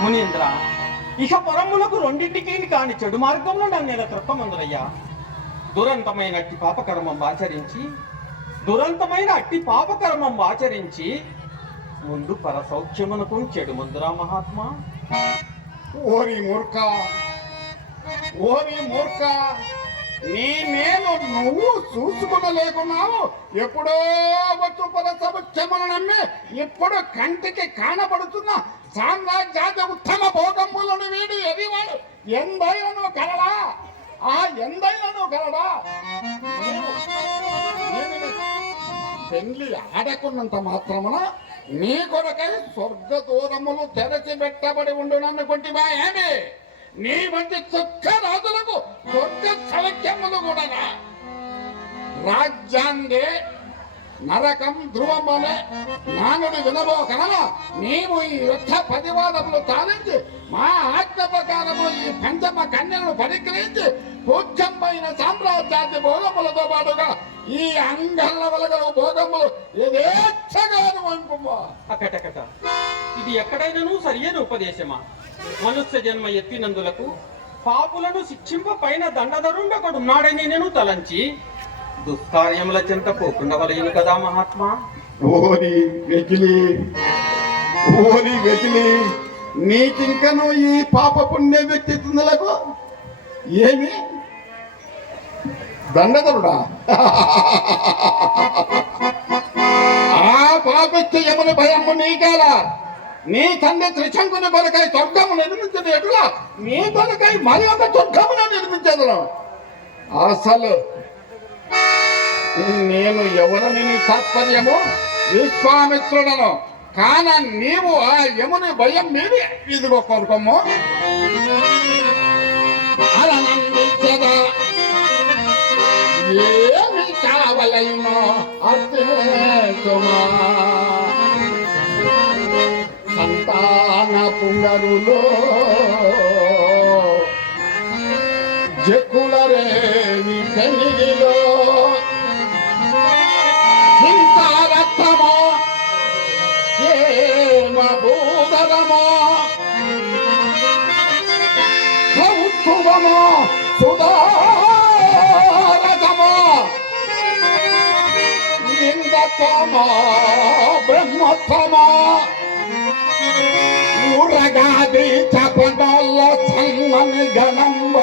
మునీంద్ర, ఇక పరములకు రెండింటికి కాని చెడు మార్గంలో నన్ను త్రొక్కమందురయ్యా. దురంతమైన అట్టి పాపకర్మం ఆచరించి ముందు పరసౌఖ్యమునకు చెడు మందురా మహాత్మా. ఓరి మూర్ఖ, నీ మేలు నువ్వు చూసుకునలేకున్నావు. ఎప్పుడో వచ్చు పరసౌఖ్యమును నమ్మి ఇప్పుడు కంటికి కానబడుతున్న సామ్రాజ్యాది ఉత్తమ భోగములను వీడి ఎదివాడు ఎందైనను కలడా? పెళ్లి ఆడకున్నంత మాత్రమున నీ కొరకై స్వర్గ దూరములు తెరచి పెట్టబడి ఉండుననుకుంటివా ఏమి? నీ వంటి చుక్క రాజులకు స్వర్గ సౌఖ్యములు కూడా రాజ్యాంగే నరకం ధ్రువమనే నానుడు వినబోకన నీవు ఈ యుద్ధ పదివాదములు తాలించి మా ఆజ్ఞ ప్రకారము ఈ పంచమ కన్యలను పరిగ్రహించి పూజ్యమైన సామ్రాజ్యాది భోగములతో పాటుగా ఈ అంగళ్ళ వలగల భోగములు యథేచ్ఛగా అనుభవింపుమా. అకటకట, ఇది ఎక్కడైనను సరియైన ఉపదేశమా? మనుష్య జన్మ ఎత్తినందులకు పాపులను శిక్షింప పైన దండధరుండొకడున్నాడని నేను తలంచి దుష్కార్యముల చెంత పోకుండా వలయను కదా మహాత్మా. ఓరి వెకిలి, నీకింకను ఈ పాప పుణ్య వ్యక్తిత్వములకు ఏమి దండధరుడా? ఆ పాపిష్టి యముని భయము నీకేలా? నీ తండ్రి త్రిశంకుని కొరకై స్వర్గము నిర్మించిన ఎటులా నీ కొరకై మరి ఒక స్వర్గమును నిర్మించదును. అసలు నేను ఎవరని నీ తాత్పర్యము? విశ్వామిత్రుడను కాన నీవు ఆ యముని భయం మీది ఇదిగో కొనుకోము. ఏమి కావలైనో అర్థమా సంతాన పుంగరులో జకులరేని పెనిగిలో సింతారత్నమో ఏమ భూధరమో కౌతువమో సుధారథమో ఇంద్రత్వమో బ్రహ్మత్వమో ఊరగాది చపడల్ల సన్మని గణంబ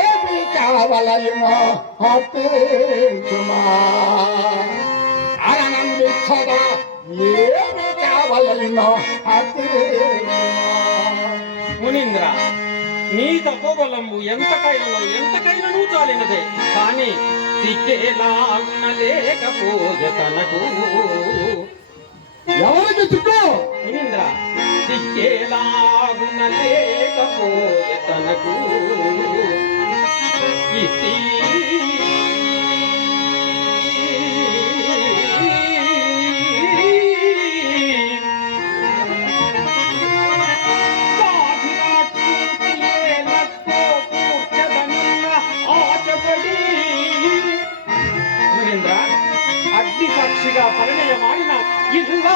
ఏమి కావలయుమో అతేమా ఆనందించదా ఏమి కావలయుమో అతేమా. మునీంద్ర, నీ తపోబలము ఎంతకైనను చాలినదే, కానీ సిగ్గేలాగునలేకపోయే తనకు. ఎవరికి సిగ్గు? మునీంద్ర, సిగ్గేలాగునలేకపోయే తనకు ఇతి సాక్షిగా పరిణయమాడిన ఇల్లా